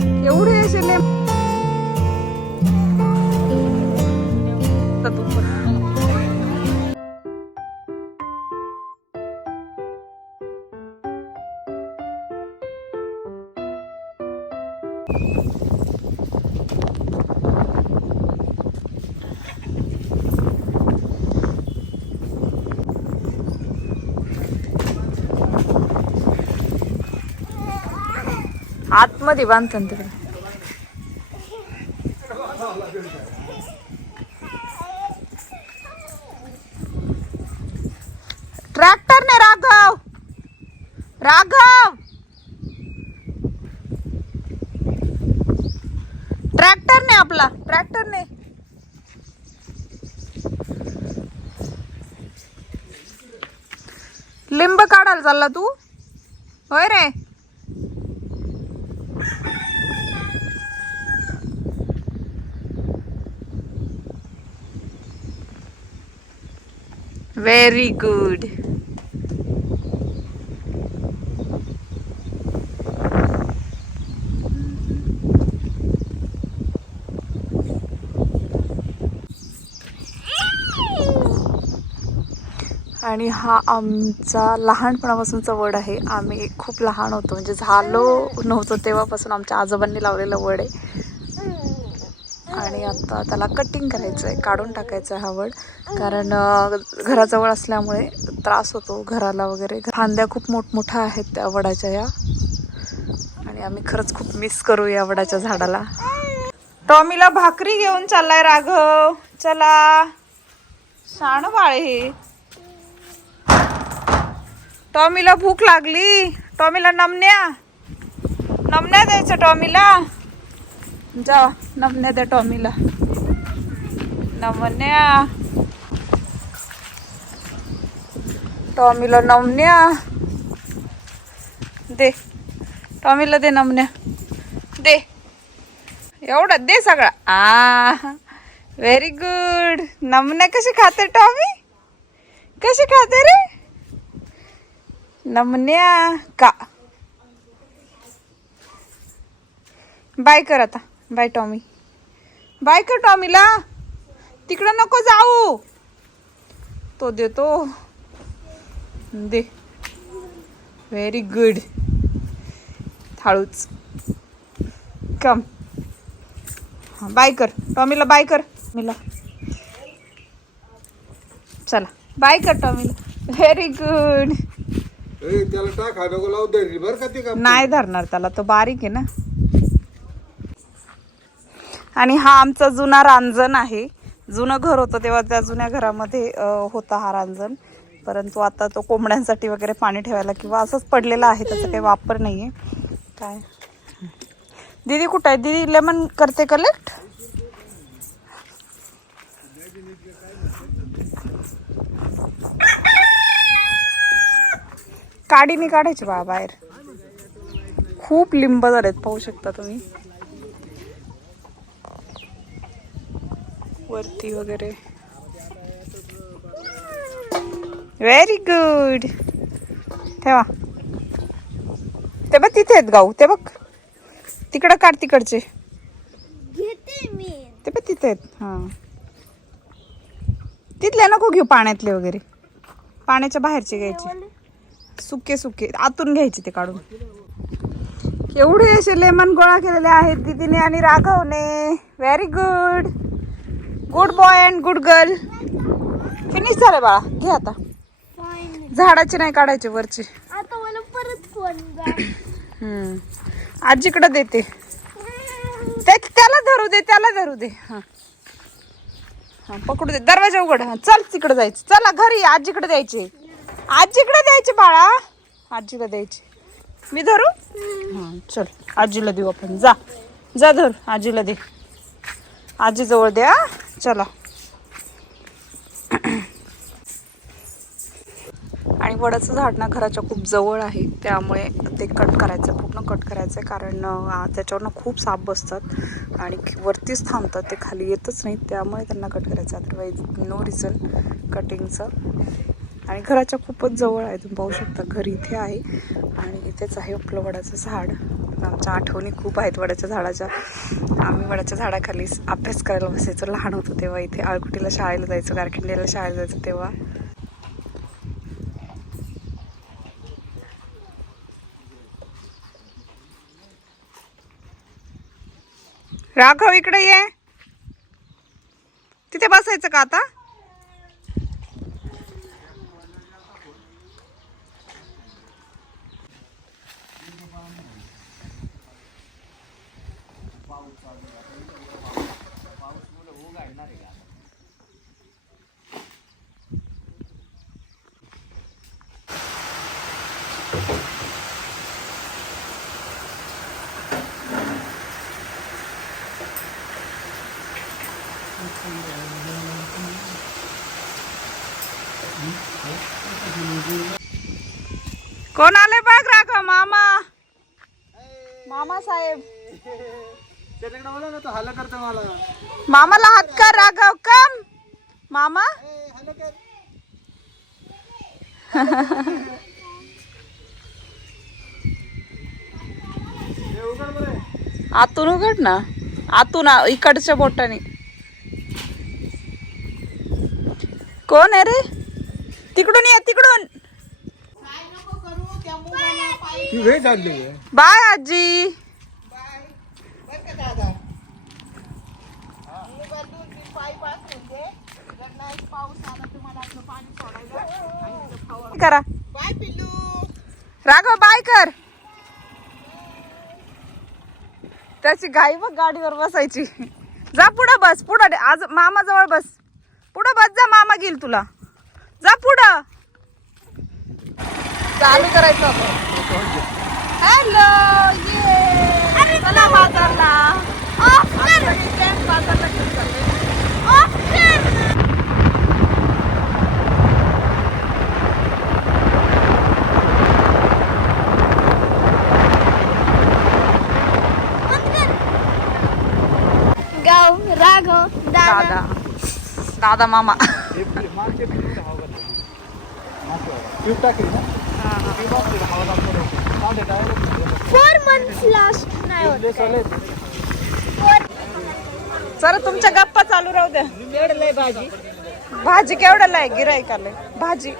एवढे असे आतमध्ये बांधतात तिकडे. ट्रॅक्टरने राघव राघव ट्रॅक्टरने आपला ट्रॅक्टरने. लिंब काढायला चालला तू होय रे. Very good. आणि हा आमचा लहानपणापासूनचा वड आहे. आम्ही खूप लहान होतो म्हणजे झालो नव्हतो तेव्हापासून आमच्या आजोबांनी लावलेला वड आहे. आणि आता त्याला कटिंग करायचं आहे, काढून टाकायचं आहे हा वड. कारण घराजवळ असल्यामुळे त्रास होतो घराला वगैरे. फांद्या खूप मोठमोठ्या आहेत त्या वडाच्या या. आणि आम्ही खरंच खूप मिस करू या वडाच्या झाडाला. टॉमीला भाकरी घेऊन चाललाय राघव. चला शाण बाळ हे. टॉमीला भूक लागली. टॉमीला नमण्या द्यायचं. टॉमीला जा नमण्या द्या. टॉमीला नमण्या. टॉमीला नमण्या दे. टॉमीला दे नमण्या दे. एवढा दे सगळा. Very good. नमण्या कशी खाते टॉमी? कशी खाते रे नमण्या? का बाय कर आता. Bye Tommy. बाय कर टॉमीला. तिकडं नको जाऊ. तो देतो दे. Very good. हळूच कम. बाय कर टॉमीला. बाय कर मिला. चला बाय कर टॉमीला. Very good. नाही धरणार त्याला, तो बारीक आहे ना. आणि हा आमचा जुना रांजण आहे. जुनं घर होतं तेव्हा त्या जुन्या घरामध्ये होता हा रांजण. परंतु आता तो कोंबड्यांसाठी वगैरे पाणी ठेवायला किंवा असंच पडलेला आहे, त्याचा काही वापर नाही आहे. काय दीदी कुठं आहे? दीदी लेमन करते कलेक्ट. काडीने काढायचे बा बाहेर. खूप लिंब झालेत पाहू शकता तुम्ही वरती वगैरे. Very good. ठेवा. ते बघ तिथे आहेत गाऊ. ते बघ तिकडं काढ. तिकडचे ते बघ तिथे आहेत. हा तिथले नको घेऊ. पाण्यातले वगैरे. पाण्याच्या बाहेरचे घ्यायचे. सुके सुके आतून घ्यायचे ते काढून. एवढे असे लेमन गोळा केलेले आहेत दीदीने आणि राघवने. Very good. Good boy and good girl. Finish झालं बाळा. घे आता. झाडाचे नाही काढायचे वरचे. आजीकडे देते. त्याला धरू दे. त्याला धरू दे. हा हा पकडू दे. दरवाजा उघड. हा चल तिकडे जायचं. चला घरी. आजीकडे द्यायचे. आजीकडे द्यायचे बाळा. आजीला द्यायचे. मी धरू. हा चल आजीला देऊ आपण. जा जा धर. आजीला दे. आजी जवळ द्या. चला. आणि वडाचं झाड ना घराच्या खूप जवळ आहे, त्यामुळे ते कट करायचं, पूर्ण कट करायचं. कारण त्याच्यावरनं खूप साप बसतात आणि वरतीच थांबतात, ते खाली येतच नाहीत. त्यामुळे त्यांना कट करायचं. अदरवाईज नो रिझन कटिंगचं. आणि घराच्या खूपच जवळ आहे. तुम्ही पाहू शकता घर इथे आहे आणि इथेच आहे आपलं वडाचं झाड. आमच्या आठवणी खूप आहेत वडाच्या झाडाच्या. आम्ही वडाच्या झाडाखाली अभ्यास करायला बसायचो लहान होतो तेव्हा. इथे आळकुटीला शाळेला जायचो, गारखिंडीला शाळेला जायचो तेव्हा. राघव इकडे ये. तिथे बसायचं का आता? कोण आले बघ राघव? मामा. मामा साहेब. मामाला हात कर राघव. कम मामा. आतून उघड ना. आतून इकडच्या बोटाने. कोण आहे रे? तिकडून ये, तिकडून. बाय आजी. करा बाय पिल्लू. राघव बाय कर. त्याची घाई बघ गाडीवर बसायची. जा पुढं बस. पुढं आज मामा जवळ बस. पुढं बस जा. मामा घेईल तुला. जा पुढं. चालू करायचं. हॅलो. ये चला बाजारला. बाजारला घेऊन चाललोय. राघव दादा. दादा मामा. 4 months last नाही चला तुमच्या गप्पा चालू राहू द्या. भाजी. भाजी केवढ्याला आहे? गिराईकाला भाजी.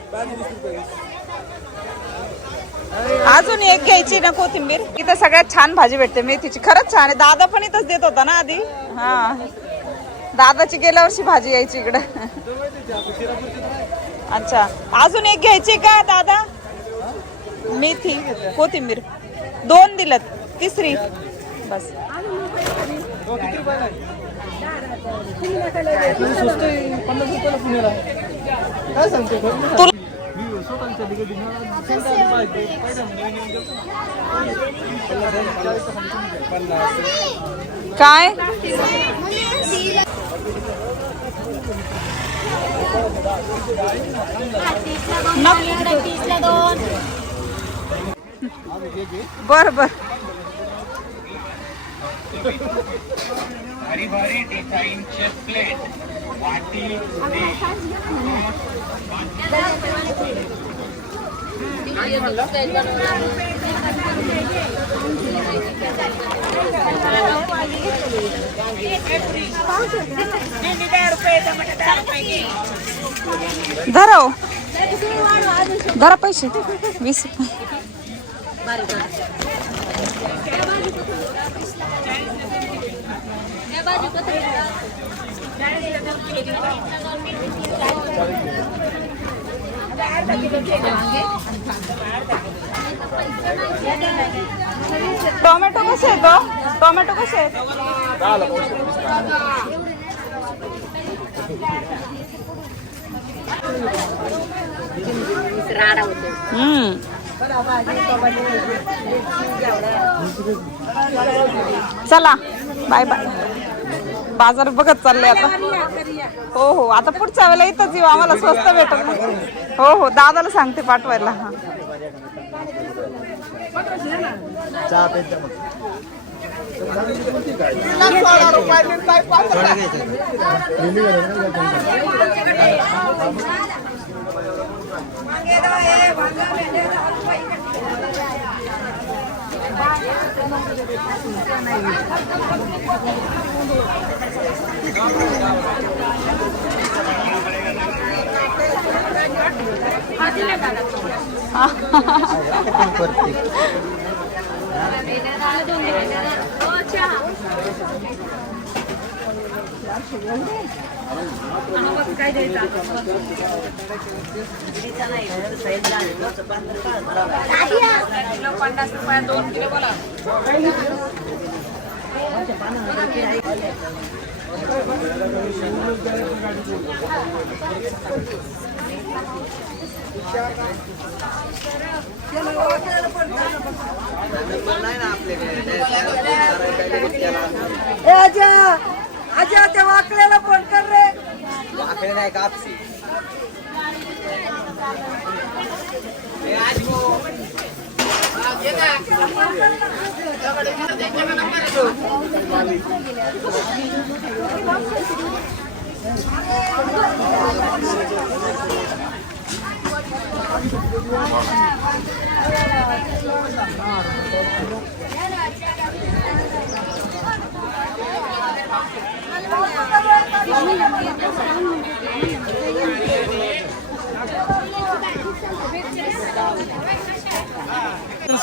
अजून एक घ्यायची ना कोथिंबीर. इथं सगळ्यात छान भाजी भेटते मेथीची. खरंच छान आहे. दादा पण इथंच देत होता ना आधी. हा, दादाची गेल्या वर्षी भाजी यायची इकडे. अच्छा, अजून एक घ्यायची का दादा? मेथी कोथिंबीर 2 दिलत. तिसरी बस. काय बर बर. भारी भारी डिझाईनचे प्लेट वाटी धरा. धरा पैसे 20. टोमॅटो कसे आहे तो? टोमॅटो कसे आहे? चला बाय बाय. बाजार बघत चालले आता. हो हो, आता पुढच्या वेळेला इथंच येऊ. आम्हाला स्वस्त भेटत. हो हो, दादाला सांगते पाठवायला. हा आजा त्या वाकड्याला फोन कर रे. वाकडे नाही कापसी.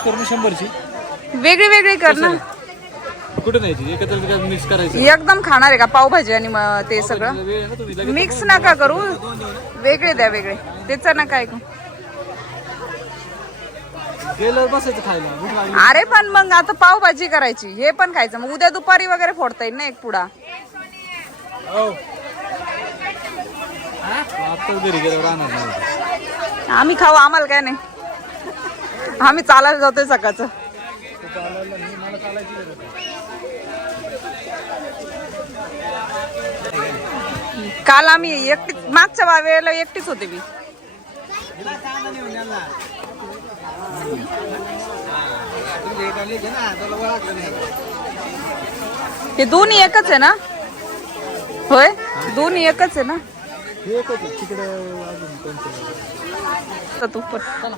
करून 100ची वेगळी वेगळी कर ना. कुठे न्यायची एकत्र मिक्स करायचं. एकदम खाणार आहे का पावभाजी आणि ते सगळं वेळ आहे ना तुम्ही लगेच मिक्स नका करू. वेगळे द्या वेगळे. त्याचं नका ऐकू. गेलं बसायचं खायला भूक लागली. अरे पण मग आता पावभाजी करायची हे पण खायचं मग उद्या दुपारी वगैरे फोडता येईल ना एक पुडा. आता घरी गेल्यावर राहणार नाही. आम्ही खाऊ आम्हाला काय नाही. आम्ही चालायला जातोय सकाळचं. काल आम्ही एकटीच मागच्या वेळेला एकटीच होते मी. हे दोन्ही एकच आहे ना. होय दोन्ही एकच आहे ना. तर तू पण.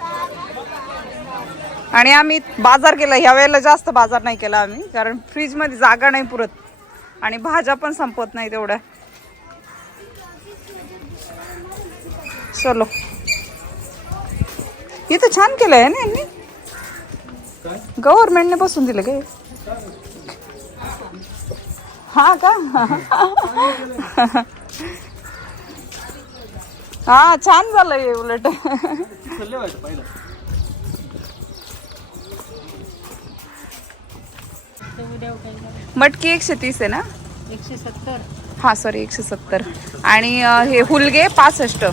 आणि आम्ही बाजार केला ह्या वेळेला. जास्त बाजार नाही केला आम्ही कारण फ्रीज मध्ये जागा नाही पुरत आणि भाज्या पण संपत नाही तेवढ्या. चलो इथं छान केलंय ना यांनी. गव्हर्नमेंटने बसून दिलं काय. हा का. हा छान झालंय उलट. मटकी 130 आहे ना. 170. हा सॉरी 170. आणि हे हुलगे 65.